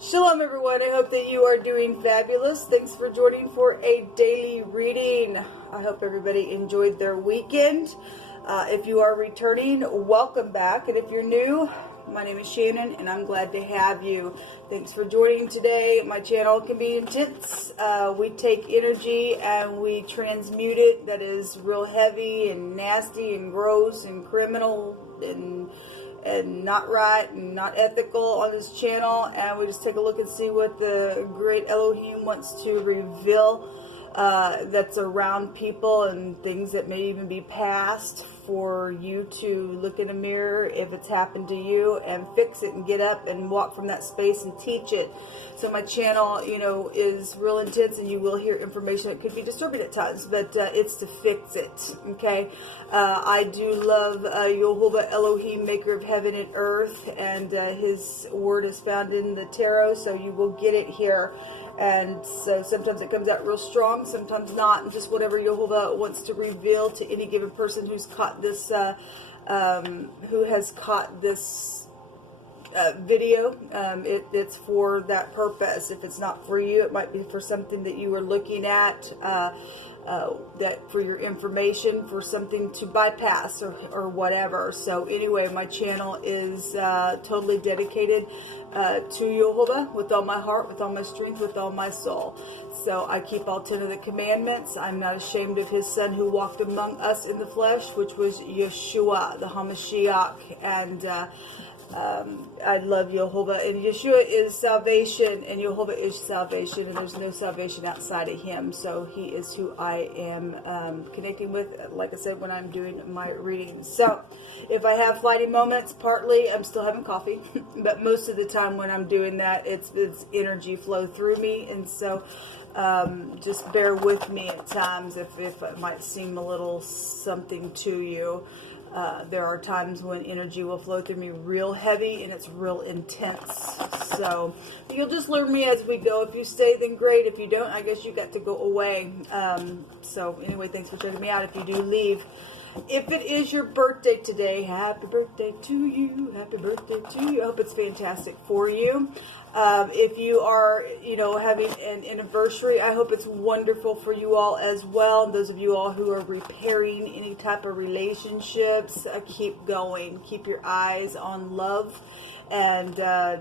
Shalom everyone, I hope that you are doing fabulous. Thanks for joining for a daily reading. I hope everybody enjoyed their weekend. If you are returning, welcome back. And if you're new, my name is Shannon and I'm glad to have you. Thanks for joining today. My channel can be intense. We take energy and we transmute it that is real heavy and nasty and gross and criminal and not right and not ethical on this channel, and we just take a look and see what the great Elohim wants to reveal that's around people and things that may even be past for you to look in a mirror if it's happened to you and fix it and get up and walk from that space and teach it. So my channel, you know, is real intense and you will hear information that could be disturbing at times, but it's to fix it, okay? I do love YHVH Elohim, maker of heaven and earth, and his word is found in the tarot, so you will get it here. And so sometimes it comes out real strong, sometimes not, and just whatever YHVH wants to reveal to any given person who's caught this, video. It's for that purpose. If it's not for you, it might be for something that you were looking at, that for your information, for something to bypass or whatever. So anyway, my channel is totally dedicated to YHVH with all my heart, with all my strength, with all my soul. So I keep all 10 of the commandments. I'm not ashamed of his son who walked among us in the flesh, which was Yeshua, the Hamashiach. And I love YHVH, and Yeshua is salvation, and YHVH is salvation, and there's no salvation outside of him. So he is who I am connecting with, like I said, when I'm doing my readings. So if I have flighty moments, partly I'm still having coffee, but most of the time when I'm doing that, it's energy flow through me, and so just bear with me at times if it might seem a little something to you. There are times when energy will flow through me real heavy and it's real intense. So you'll just learn me as we go. If you stay, then great. If you don't, I guess you got to go away. So anyway, thanks for checking me out. If you do leave, if it is your birthday today, happy birthday to you. Happy birthday to you. I hope it's fantastic for you. If you are, you know, having an anniversary, I hope it's wonderful for you all as well. And those of you all who are repairing any type of relationships, keep going. Keep your eyes on love, and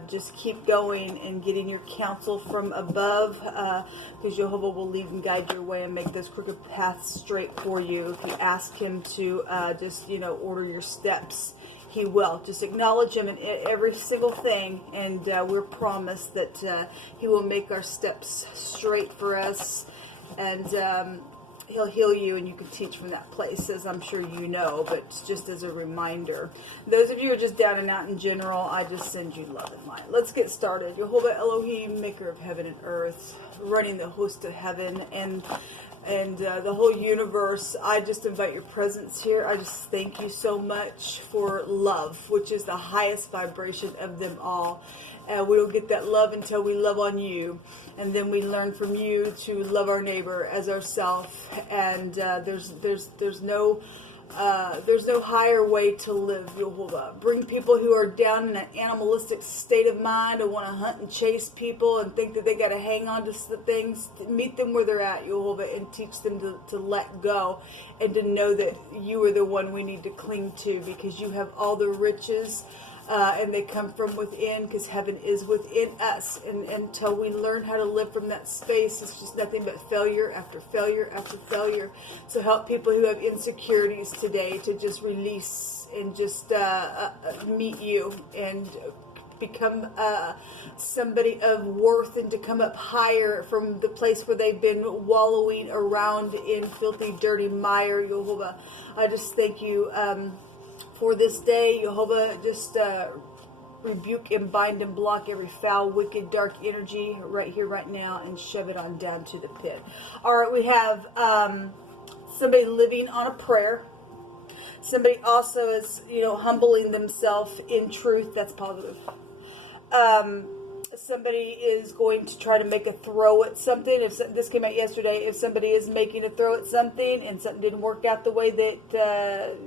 just keep going and getting your counsel from above, because YHVH will lead and guide your way and make those crooked paths straight for you. If you ask him to just, you know, order your steps, he will. Just acknowledge him in every single thing, and we're promised that he will make our steps straight for us, and he'll heal you, and you can teach from that place, as I'm sure you know, but just as a reminder. Those of you who are just down and out in general, I just send you love and light. Let's get started. YHVH Elohim, maker of heaven and earth, running the host of heaven and the whole universe. I just invite your presence here. I just thank you so much for love, which is the highest vibration of them all. We don't get that love until we love on you, and then we learn from you to love our neighbor as ourselves. And there's no higher way to live, YHVH. Bring people who are down in an animalistic state of mind and want to hunt and chase people and think that they got to hang on to things. Meet them where they're at, YHVH, and teach them to let go and to know that you are the one we need to cling to, because you have all the riches. And they come from within, because heaven is within us. And until we learn how to live from that space, it's just nothing but failure after failure after failure. So help people who have insecurities today to just release and just meet you and become somebody of worth, and to come up higher from the place where they've been wallowing around in filthy, dirty mire, YHVH. I just thank you for this day, YHVH. Just rebuke and bind and block every foul, wicked, dark energy right here, right now, and shove it on down to the pit. All right, we have somebody living on a prayer. Somebody also is, you know, humbling themselves in truth. That's positive. Somebody is going to try to make a throw at something. If this came out yesterday, if somebody is making a throw at something and something didn't work out the way that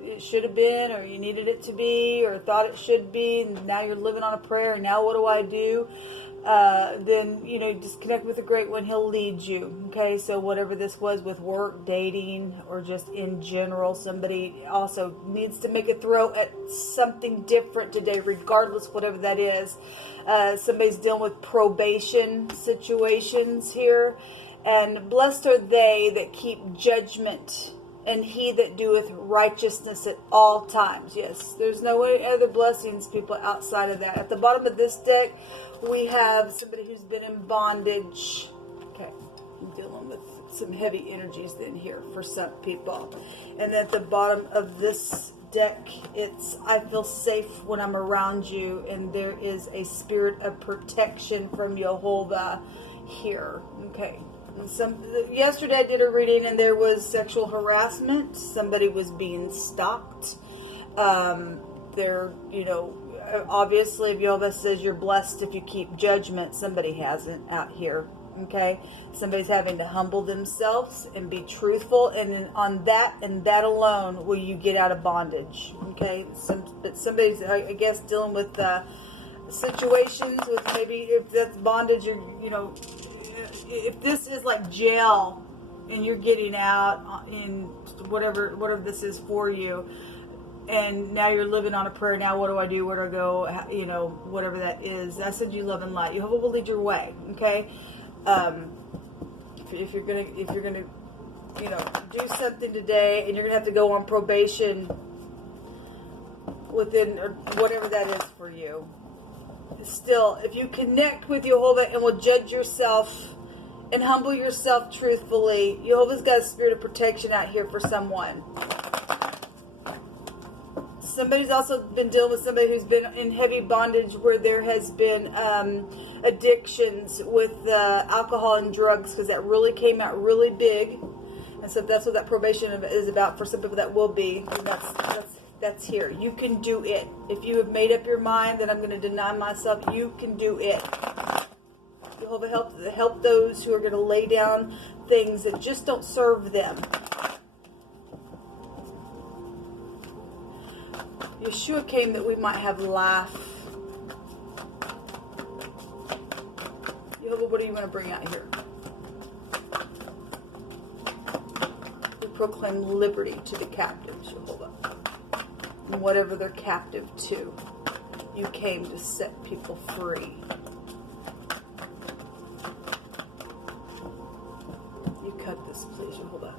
it should have been, or you needed it to be, or thought it should be, and now you're living on a prayer, and now what do I do? then, you know, just connect with the Great One. He'll lead you. Okay, so whatever this was with work, dating, or just in general, somebody also needs to make a throw at something different today, regardless whatever that is. Somebody's dealing with probation situations here. And blessed are they that keep judgment, and he that doeth righteousness at all times. Yes, there's no other blessings, people, outside of that. At the bottom of this deck, we have somebody who's been in bondage. Okay, I'm dealing with some heavy energies then here for some people. And at the bottom of this deck, it's I feel safe when I'm around you, and there is a spirit of protection from Jehovah here. Okay. Yesterday I did a reading and there was sexual harassment. Somebody was being stalked. You know, obviously if Jehovah says you're blessed if you keep judgment, somebody hasn't out here. Okay, somebody's having to humble themselves and be truthful, and on that and that alone will you get out of bondage. Okay, but somebody's, I guess, dealing with situations with, maybe if that's bondage, or, you know, if this is like jail and you're getting out in whatever this is for you, and now you're living on a prayer. Now what do I do? Where do I go? You know, whatever that is. I said you love and light. Jehovah will lead your way. Okay. If you're gonna, you know, do something today, and you're gonna have to go on probation within, or whatever that is for you. Still, if you connect with Jehovah and will judge yourself and humble yourself truthfully, Jehovah's got a spirit of protection out here for someone. Somebody's also been dealing with somebody who's been in heavy bondage, where there has been addictions with alcohol and drugs, because that really came out really big. And so that's what that probation is about for some people. That will be, and that's here. You can do it. If you have made up your mind that I'm going to deny myself, you can do it. Jehovah help those who are going to lay down things that just don't serve them. Yeshua came that we might have life. Jehovah, what do you want to bring out here? We proclaim liberty to the captives, Jehovah. And whatever they're captive to, you came to set people free. You cut this, please, Jehovah.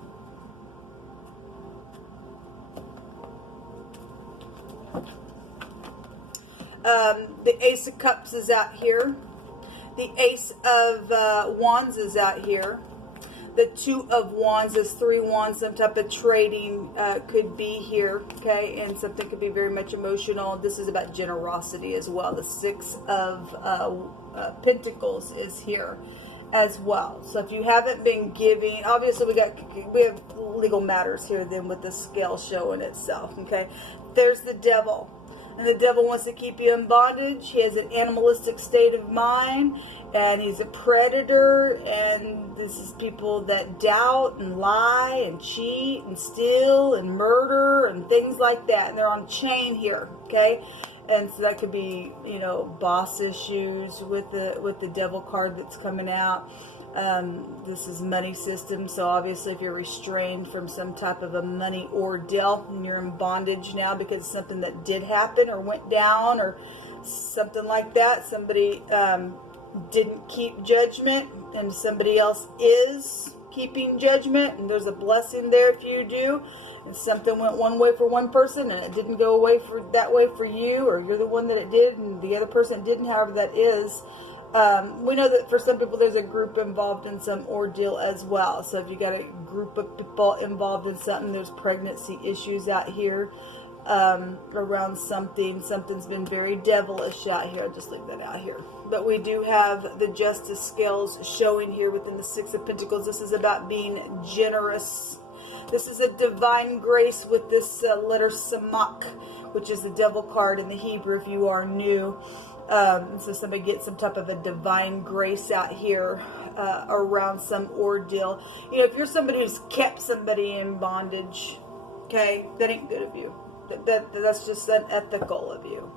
The Ace of Cups is out here. The Ace of Wands is out here. The Two of Wands is 3 wands. Some type of trading could be here, okay? And something could be very much emotional. This is about generosity as well. The 6 of Pentacles is here as well. So if you haven't been giving, obviously we have legal matters here then with the scale showing itself, okay? There's the devil. And the devil wants to keep you in bondage. He has an animalistic state of mind, and he's a predator, and this is people that doubt and lie and cheat and steal and murder and things like that. And they're on chain here, okay? And so that could be, you know, boss issues with the devil card that's coming out. This is money system, so obviously if you're restrained from some type of a money ordeal and you're in bondage now because something that did happen or went down or something like that, somebody didn't keep judgment and somebody else is keeping judgment, and there's a blessing there if you do, and something went one way for one person and it didn't go away for that way for you, or you're the one that it did and the other person didn't, however that is. We know that for some people there's a group involved in some ordeal as well. So if you got a group of people involved in something, there's pregnancy issues out here around something. Something's been very devilish out here. I'll just leave that out here. But we do have the justice scales showing here within the 6 of Pentacles. This is about being generous. This is a divine grace with this letter Samak, which is the devil card in the Hebrew if you are new. So somebody gets some type of a divine grace out here around some ordeal. You know, if you're somebody who's kept somebody in bondage, okay, that ain't good of you. That's just unethical of you.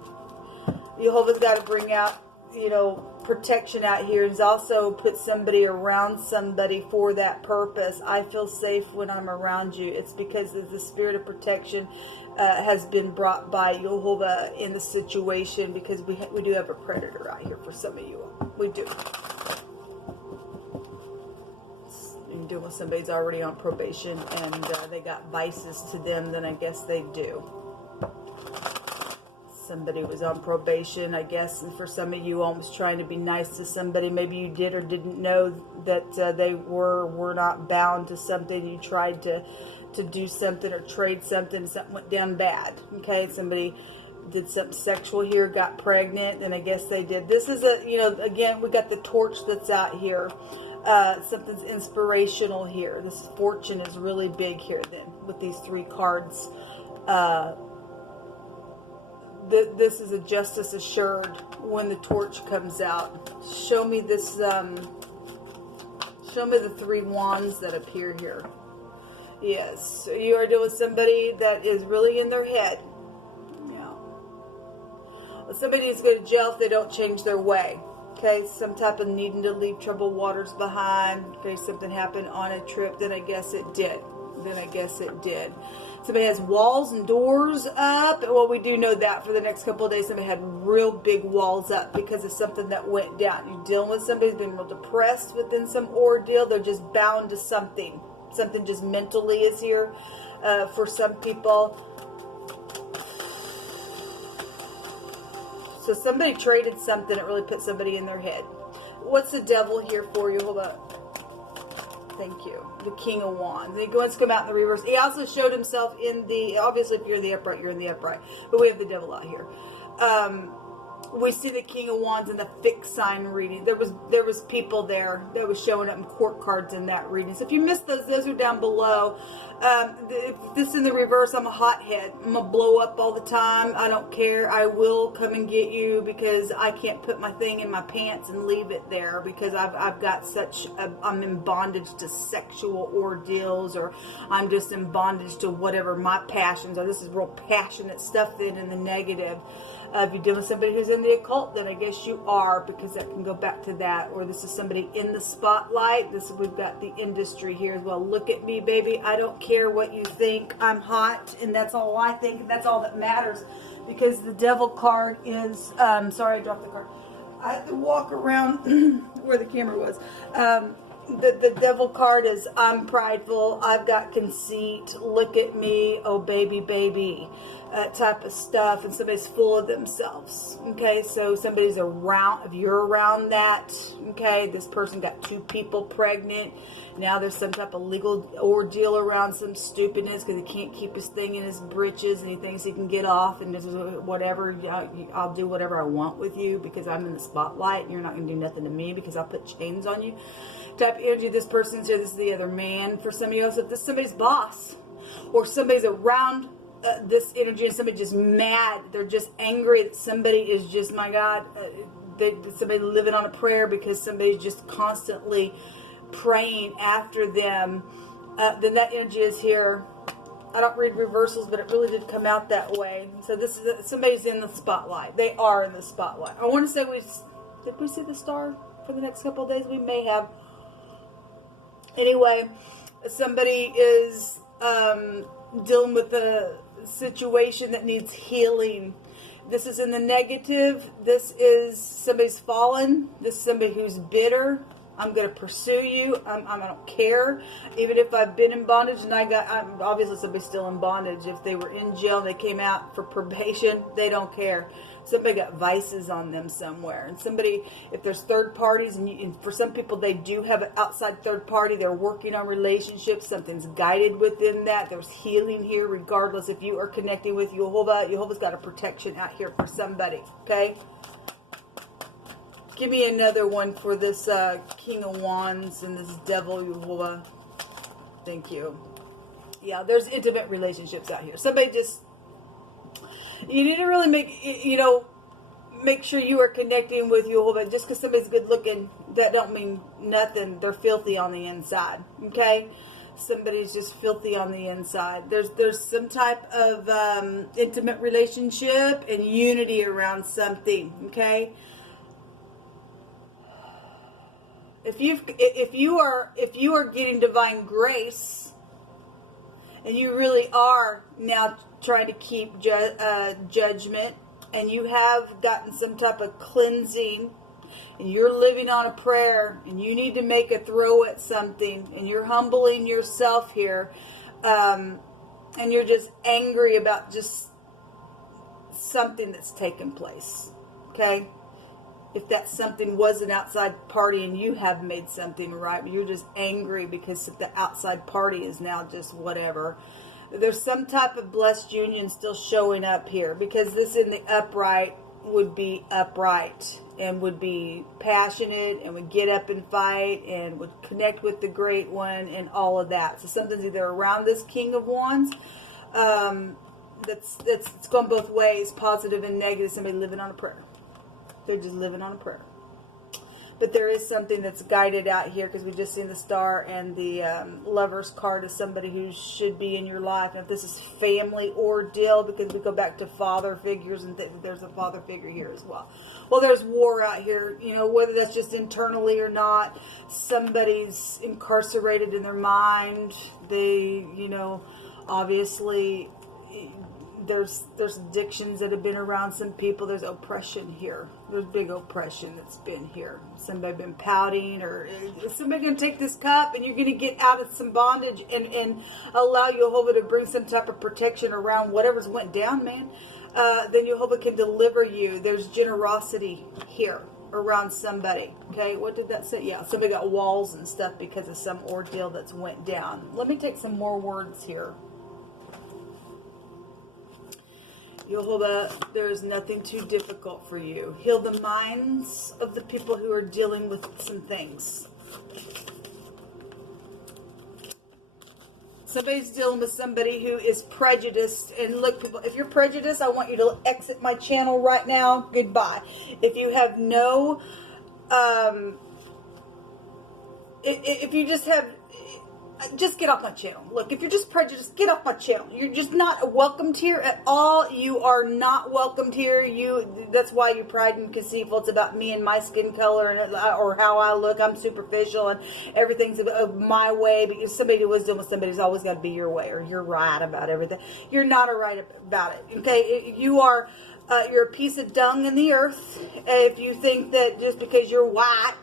Jehovah's got to bring out, you know, protection out here. He's also put somebody around somebody for that purpose. I feel safe when I'm around you. It's because of the spirit of protection has been brought by Yehovah in the situation, because we do have a predator out here for some of you. We do. You're dealing with somebody who's already on probation and they got vices to them, then I guess they do. Somebody was on probation, I guess, and for some of you, almost trying to be nice to somebody. Maybe you did or didn't know that they were not bound to something. You tried to do something or trade something, and something went down bad. Okay, somebody did something sexual here, got pregnant, and I guess they did. This is a, you know, again, we got the torch that's out here. Something's inspirational here. This fortune is really big here then with these 3 cards. This is a justice assured when the torch comes out. Show me this, show me the 3 wands that appear here. Yes, you are dealing with somebody that is really in their head. Yeah. Well, somebody needs to go to jail if they don't change their way. Okay, some type of needing to leave troubled waters behind. Okay, something happened on a trip, then I guess it did. Somebody has walls and doors up. Well, we do know that for the next couple of days, somebody had real big walls up because of something that went down. You're dealing with somebody who's been real depressed within some ordeal. They're just bound to something. Something just mentally is here for some people. So somebody traded something that really put somebody in their head. What's the devil here for you? Hold up. Thank you. The King of Wands. He wants to come out in the reverse. He also showed himself in the, obviously if you're in the upright, you're in the upright. But we have the devil out here. We see the King of Wands in the fixed sign reading. There was people there that was showing up in court cards in that reading. So if you missed those are down below. If this is in the reverse, I'm a hothead. I'm going to blow up all the time. I don't care. I will come and get you because I can't put my thing in my pants and leave it there because I've got such, I'm in bondage to sexual ordeals, or I'm just in bondage to whatever my passions are. This is real passionate stuff then in the negative. If you're dealing with somebody who's in the occult, then I guess you are, because that can go back to that. Or this is somebody in the spotlight. We've got the industry here as well. Look at me, baby. I don't care what you think. I'm hot, and that's all I think, and that's all that matters. Because the devil card is, sorry, I dropped the card. I have to walk around where the camera was. The devil card is, I'm prideful. I've got conceit. Look at me. Oh, baby, baby. Type of stuff, and somebody's full of themselves. Okay, so somebody's around, if you're around that, okay, this person got 2 people pregnant. Now there's some type of legal ordeal around some stupidness because he can't keep his thing in his britches and he thinks he can get off, and this is whatever, I'll do whatever I want with you because I'm in the spotlight and you're not going to do nothing to me because I'll put chains on you. Type of energy, this person's here, this is the other man for some of you. So if this is somebody's boss or somebody's around this energy, and somebody just mad, they're just angry that somebody is just, my God, somebody living on a prayer because somebody's just constantly praying after them, then that energy is here. I don't read reversals, but it really did come out that way. So this is somebody's in the spotlight. They are in the spotlight. I want to say did we see the star for the next couple of days? We may have. Anyway, somebody is dealing with a situation that needs healing. This is in the negative. This is somebody's fallen. This is somebody who's bitter. I'm going to pursue you. I don't care. Even if I've been in bondage and obviously somebody's still in bondage. If they were in jail and they came out for probation, they don't care. Somebody got vices on them somewhere. And somebody, if there's third parties, and for some people they do have an outside third party, they're working on relationships, something's guided within that. There's healing here regardless. If you are connecting with Yehovah, Yehovah's got a protection out here for somebody, okay? Give me another one for this King of Wands and this Devil, Yehovah. Thank you. Yeah, there's intimate relationships out here. Somebody just... You need to really make sure you are connecting with Yehovah. Just because somebody's good looking, that don't mean nothing. They're filthy on the inside. Okay? Somebody's just filthy on the inside. There's some type of intimate relationship and unity around something. Okay? If you are getting divine grace, and you really are now trying to keep judgment, and you have gotten some type of cleansing, and you're living on a prayer, and you need to make a throw at something, and you're humbling yourself here, and you're just angry about just something that's taken place, okay? If that something was an outside party and you have made something right, but you're just angry because the outside party is now just whatever. There's some type of blessed union still showing up here, because this in the upright would be upright and would be passionate and would get up and fight and would connect with the great one and all of that. So something's either around this King of Wands. It's gone both ways, positive and negative. Somebody living on a prayer. They're just living on a prayer. But there is something that's guided out here, because we just seen the star and the Lover's card as somebody who should be in your life. And if this is family ordeal, because we go back to father figures, and there's a father figure here as well. Well, there's war out here, you know, whether that's just internally or not. Somebody's incarcerated in their mind. They, you know, obviously there's addictions that have been around some people. There's oppression here. There's big oppression that's been here. Somebody been pouting, or is somebody going to take this cup and you're going to get out of some bondage and allow Jehovah to bring some type of protection around whatever's went down, man. Then Jehovah can deliver you. There's generosity here around somebody. Okay, what did that say? Yeah, somebody got walls and stuff because of some ordeal that's went down. Let me take some more words here. Jehovah, there is nothing too difficult for you. Heal the minds of the people who are dealing with some things. Somebody's dealing with somebody who is prejudiced. And look, people, if you're prejudiced, I want you to exit my channel right now. Goodbye. If you have no, if you just have, just get off my channel. Look, if you're just prejudiced, get off my channel. You're just not welcomed here at all. You are not welcomed here. That's why you're pride and conceitful. It's about me and my skin color and or how I look. I'm superficial and everything's my way. Because somebody who was dealing with somebody's always got to be your way, or you're right about everything. You're not right about it. Okay, you're a piece of dung in the earth. If you think that just because you're white.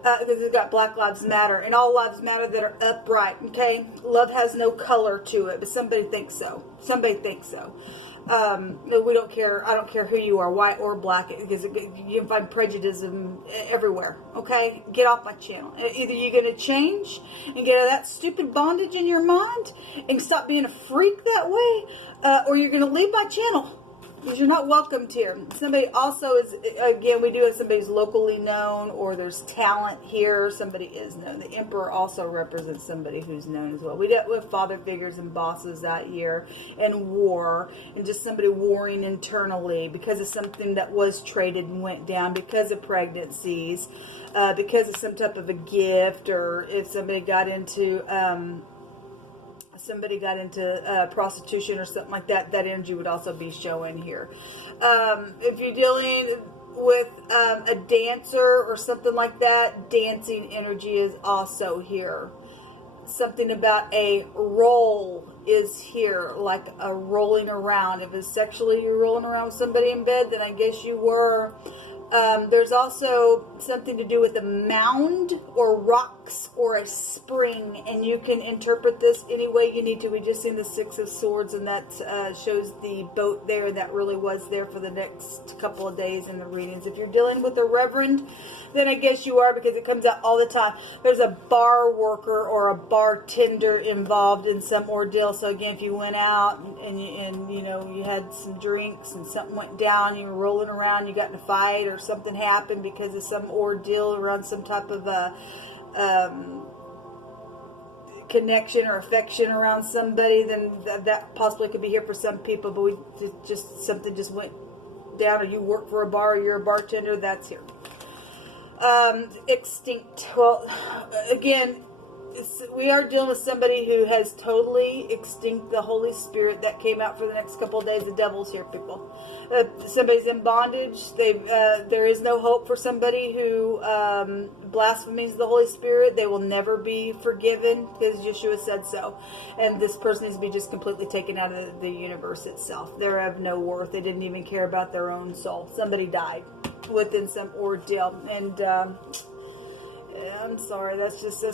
Because we've got Black Lives Matter and all lives matter that are upright, okay? Love has no color to it, but somebody thinks so. Somebody thinks so. No, we don't care. I don't care who you are, white or black, because you can find prejudice everywhere, okay? Get off my channel. Either you're going to change and get out of that stupid bondage in your mind and stop being a freak that way, or you're going to leave my channel. Because you're not welcomed here. Somebody also is, again, we do have somebody who's locally known, or there's talent here. Somebody is known. The Emperor also represents somebody who's known as well. We dealt with father figures and bosses that year, and war, and just somebody warring internally because of something that was traded and went down, because of pregnancies, because of some type of a gift, or if somebody got into prostitution or something like that, that energy would also be showing here. If you're dealing with a dancer or something like that, dancing energy is also here. Something about a roll is here, like a rolling around. If it's sexually you're rolling around with somebody in bed, then I guess you were. There's also something to do with a mound or rocks or a spring, and you can interpret this any way you need to. We just seen the Six of Swords, and that shows the boat there, and that really was there for the next couple of days in the readings. If you're dealing with a reverend, then I guess you are, because it comes out all the time. There's a bar worker or a bartender involved in some ordeal. So again, if you went out and you know, you had some drinks and something went down, you were rolling around, you got in a fight, or something happened because of some ordeal around some type of a connection or affection around somebody, then that possibly could be here for some people. But something just went down, or you work for a bar, or you're a bartender, that's here. Extinct. Well, again, we are dealing with somebody who has totally extinct the Holy Spirit that came out for the next couple of days. The devil's here, people. Somebody's in bondage. There is no hope for somebody who blasphemies the Holy Spirit. They will never be forgiven because Yeshua said so. And this person needs to be just completely taken out of the universe itself. They have no worth. They didn't even care about their own soul. Somebody died within some ordeal. And I'm sorry, that's just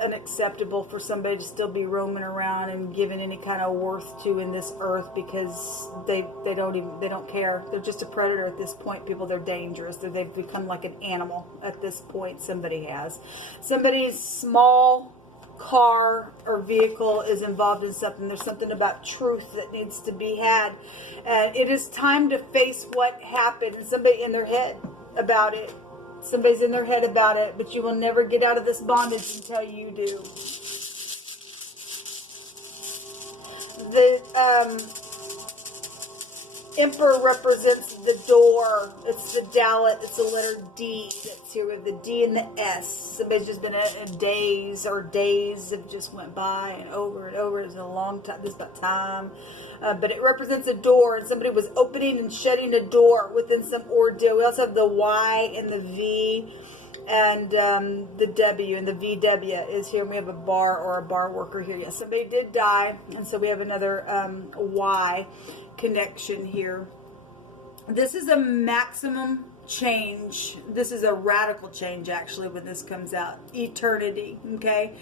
unacceptable for somebody to still be roaming around and giving any kind of worth to in this earth, because they don't care. They're just a predator at this point, people. They're dangerous. They've become like an animal at this point. Somebody's small car or vehicle is involved in something. There's something about truth that needs to be had, and it is time to face what happened. And somebody in their head about it. Somebody's in their head about it, but you will never get out of this bondage until you do. The Emperor represents the door. It's the Dalet. It's the letter D that's here with the D and the S. Somebody's just been in a daze, or days have just went by and over and over. It's a long time. This is about time. But it represents a door, and somebody was opening and shutting a door within some ordeal. We also have the Y and the V and the W, and the VW is here. And we have a bar or a bar worker here. Yes, somebody did die, and so we have another Y connection here. This is a maximum change. This is a radical change, actually, when this comes out. Eternity, okay?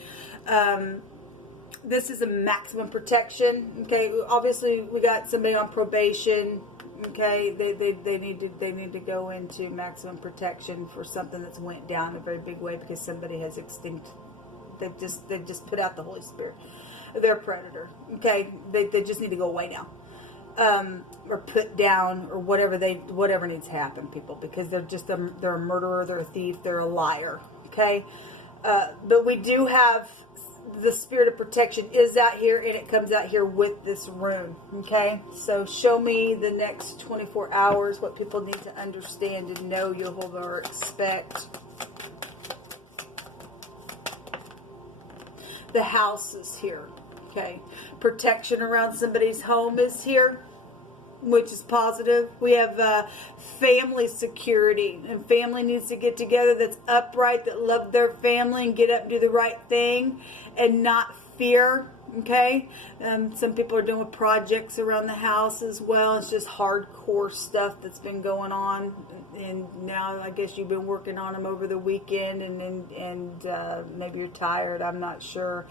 This is a maximum protection. Okay, obviously we got somebody on probation. Okay, they need to go into maximum protection for something that's went down in a very big way, because somebody has extinct. They've just put out the Holy Spirit. They're a predator. Okay, they just need to go away now, or put down, or whatever needs to happen, people, because they're a murderer, they're a thief, they're a liar. Okay, but we do have. The spirit of protection is out here, and it comes out here with this rune. Okay, so show me the next 24 hours what people need to understand and know, Yehovah, or expect. The house is here. Okay, protection around somebody's home is here, which is positive. We have family security, and family needs to get together that's upright, that love their family and get up and do the right thing and not fear. Okay, some people are doing projects around the house as well. It's just hardcore stuff that's been going on, and now I guess you've been working on them over the weekend, and maybe you're tired. I'm not sure.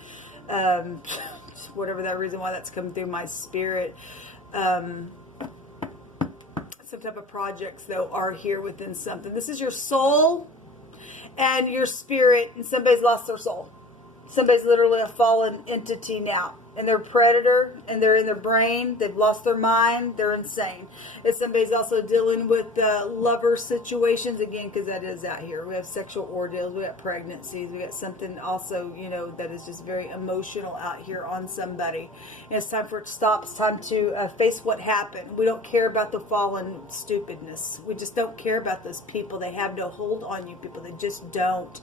Whatever that reason why that's coming through my spirit. Some type of projects, though, are here within something. This is your soul and your spirit, and somebody's lost their soul. Somebody's literally a fallen entity now, and they're a predator, and they're in their brain. They've lost their mind. They're insane. If somebody's also dealing with lover situations, again, because that is out here. We have sexual ordeals. We got pregnancies. We got something also, that is just very emotional out here on somebody. And it's time for it to stop. It's time to face what happened. We don't care about the fallen stupidness. We just don't care about those people. They have no hold on you, people. They just don't.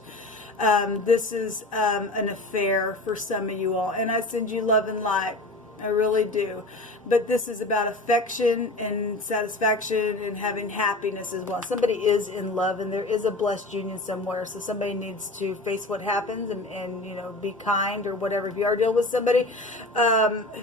This is an affair for some of you all, and I send you love and light. I really do. But this is about affection and satisfaction and having happiness as well. Somebody is in love, and there is a blessed union somewhere. So somebody needs to face what happens and be kind or whatever. If you are dealing with somebody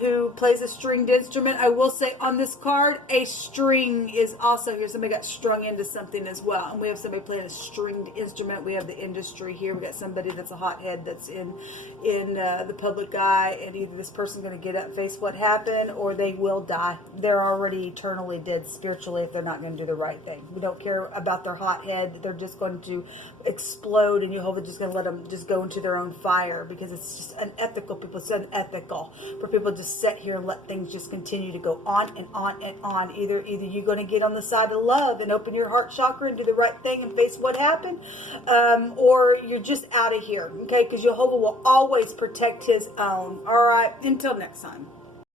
who plays a stringed instrument, I will say on this card, a string is also here. Somebody got strung into something as well. And we have somebody playing a stringed instrument. We have the industry here. We got somebody that's a hothead that's in the public eye, and either this person's going to get up, face what happened, or they will die. They're already eternally dead spiritually if they're not going to do the right thing. We don't care about their hot head. They're just going to explode, and Jehovah's just going to let them just go into their own fire, because it's just unethical, people. It's unethical for people to just sit here and let things just continue to go on and on and on. Either you're going to get on the side of love and open your heart chakra and do the right thing and face what happened, or you're just out of here, okay? Because Jehovah will always protect his own. All right, until next time.